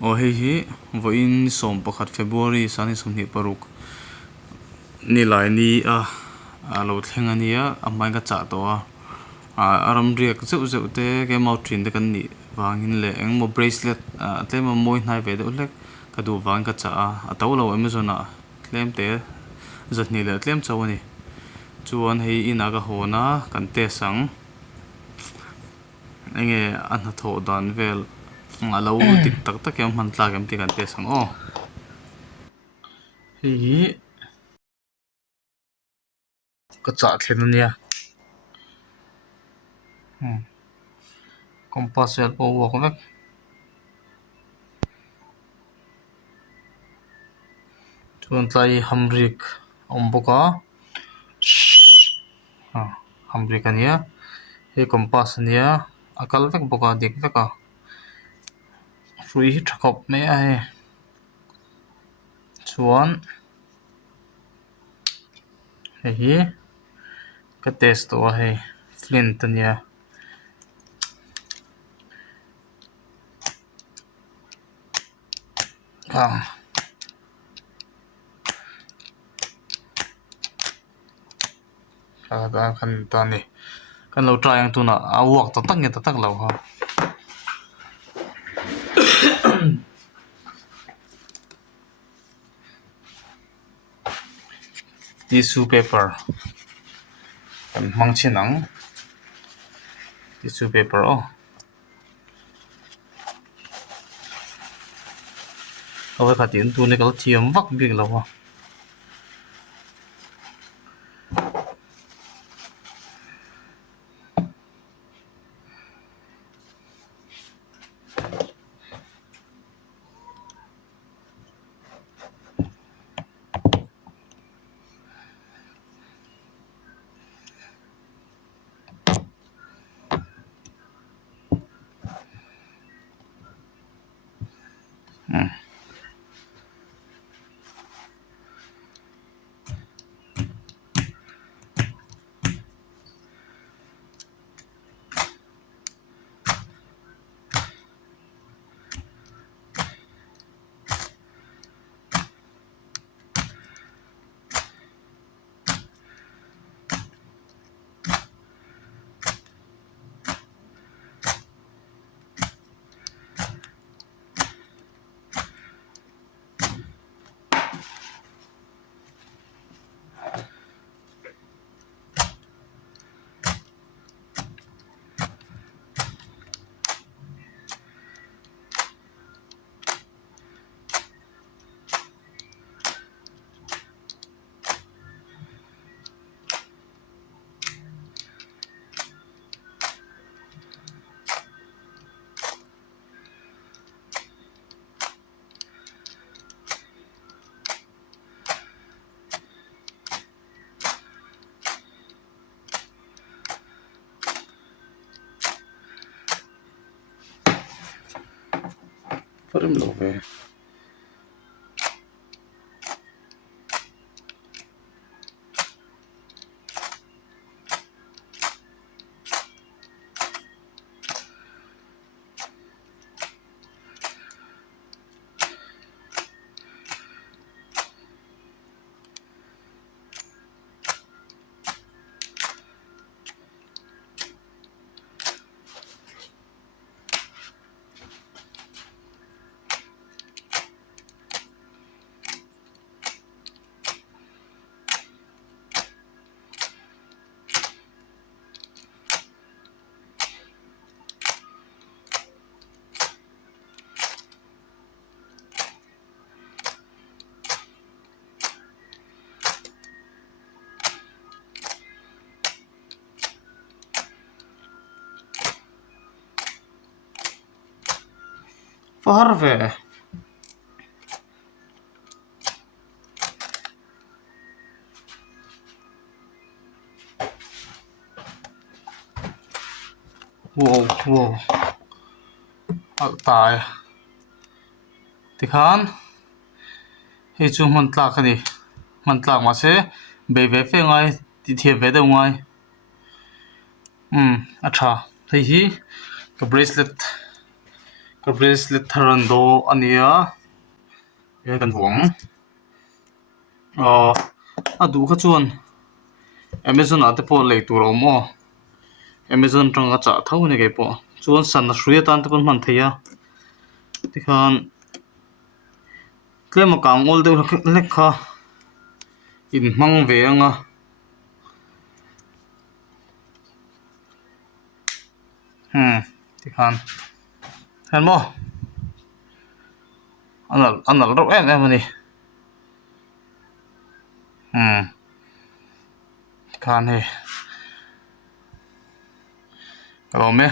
o hi voin som pakhat February sani somni paruk ni lai ni a lo thleng ania amai ka cha to aram riak zeu zeu te ke mau thin te kan ni wangin le engmo bracelet tlema moi hnai ve de ulek ka du wang ka cha a to lo Amazon a tlem te zatni le tlem chawani chuan hei ina ka hona kan te sang enge an tho dan vel alo dik tak tak em HMANTLAK em ti kan te sang hi ka cha thlen ania compass vel po wak vek chuan tlai hamrik omboka hamrik ania he compass ania akal vek boka dik veka hrui hi thakop me a he chuan hei ka test to a hei flint ania da kan ta ni kan lo try ang tuna a wak ta tak lo ha tissue paper kan mang chinang tissue paper awe khatin tu ne kal thiam vak bik lo ha Parim lo ve far ve wow tai tikhan hei chu HMANTLAK ani HMANTLAK ma se be ve fe ngai ti thia ve de ngai acha hei hi ka bracelet ka bracelet tharan do ania e kan huang adu kha chuan Amazon ate po lei tur awm Amazon tanga cha thau ni ke po chuan san na hruia tan te pon man theia tikhan tlema kang ol deuh lekha in hmang ve anga tikhan mo anal ro em ani tikhan he kawme